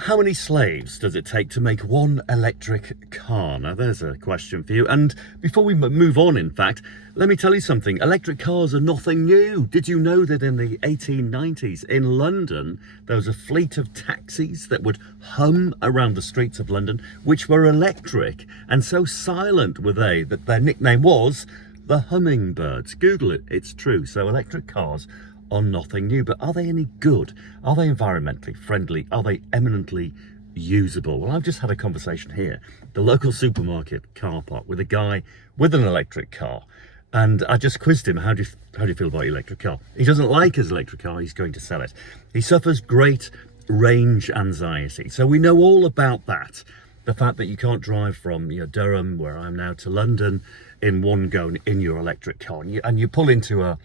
how many slaves does it take to make one electric car? Now, there's a question for you. And before we move on, in fact, let me tell you something. Electric cars are nothing new. Did you know that in the 1890s in London, there was a fleet of taxis that would hum around the streets of London, which were electric, and so silent were they that their nickname was the Hummingbirds. Google it, it's true. So electric cars are nothing new, but are they any good? Are they environmentally friendly? Are they eminently usable? Well, I've just had a conversation here, the local supermarket car park, with a guy with an electric car, and I just quizzed him, how do you feel about your electric car? He doesn't like his electric car, he's going to sell it. He suffers great range anxiety, so we know all about that. The fact that you can't drive from Durham, where I am now, to London in one go in your electric car, and you pull into a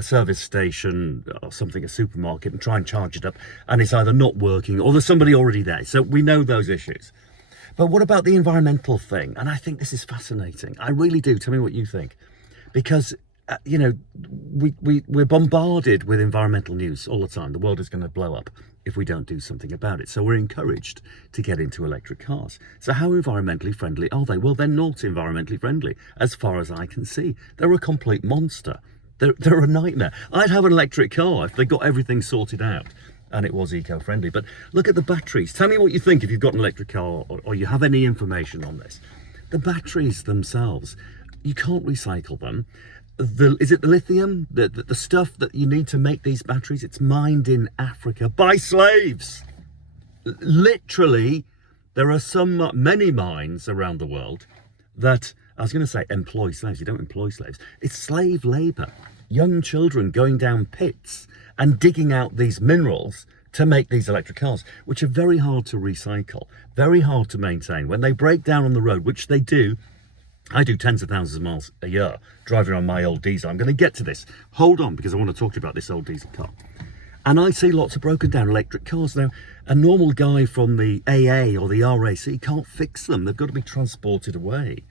service station or something, a supermarket, and try and charge it up, and it's either not working or there's somebody already there. So we know those issues. But what about the environmental thing? And I think this is fascinating. I really do. Tell me what you think. Because, we're bombarded with environmental news all the time. The world is going to blow up if we don't do something about it. So we're encouraged to get into electric cars. So how environmentally friendly are they? Well, they're not environmentally friendly, as far as I can see. They're a complete monster. They're a nightmare. I'd have an electric car if they got everything sorted out and it was eco-friendly. But look at the batteries. Tell me what you think if you've got an electric car or you have any information on this. The batteries themselves, you can't recycle them. Is it the lithium, the stuff that you need to make these batteries? It's mined in Africa by slaves. Literally, there are many mines around the world that, I was going to say employ slaves. You don't employ slaves. It's slave labour. Young children going down pits and digging out these minerals to make these electric cars, which are very hard to recycle, very hard to maintain. When they break down on the road, which they do, I do tens of thousands of miles a year driving on my old diesel. I'm going to get to this. Hold on, because I want to talk to you about this old diesel car. And I see lots of broken down electric cars. Now, a normal guy from the AA or the RAC can't fix them. They've got to be transported away.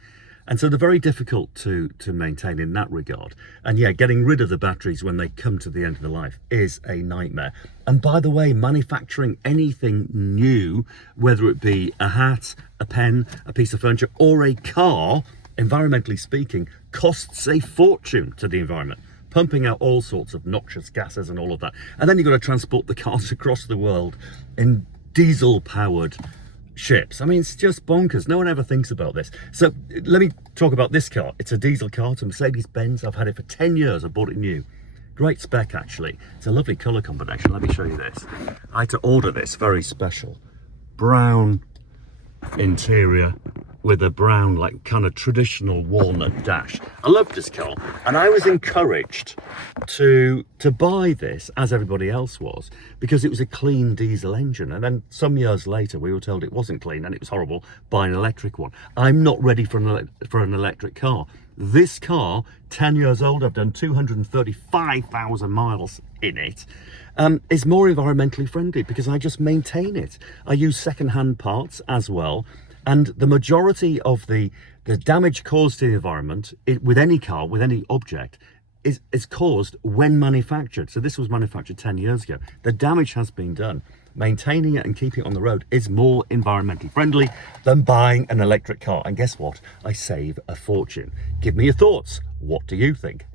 And so they're very difficult to maintain in that regard. And yeah, getting rid of the batteries when they come to the end of their life is a nightmare. And by the way, manufacturing anything new, whether it be a hat, a pen, a piece of furniture, or a car, environmentally speaking, costs a fortune to the environment, pumping out all sorts of noxious gases and all of that. And then you've got to transport the cars across the world in diesel-powered ships. I mean, it's just bonkers. No one ever thinks about this. So let me talk about this car. It's a diesel car. It's a Mercedes-Benz. I've had it for 10 years. I bought it new. Great spec, actually. It's a lovely colour combination. Let me show you this. I had to order this very special brown interior with a brown, like, kind of traditional walnut dash. I love this car, and I was encouraged to buy this, as everybody else was, because it was a clean diesel engine. And then some years later we were told it wasn't clean and it was horrible. Buy an electric one. I'm not ready for an electric car. This car, 10 years old, I've done 235,000 miles in it, is more environmentally friendly because I just maintain it. I use second-hand parts as well. And the majority of the damage caused to the environment with any car, with any object, is caused when manufactured. So this was manufactured 10 years ago. The damage has been done. Maintaining it and keeping it on the road is more environmentally friendly than buying an electric car. And guess what? I save a fortune. Give me your thoughts. What do you think?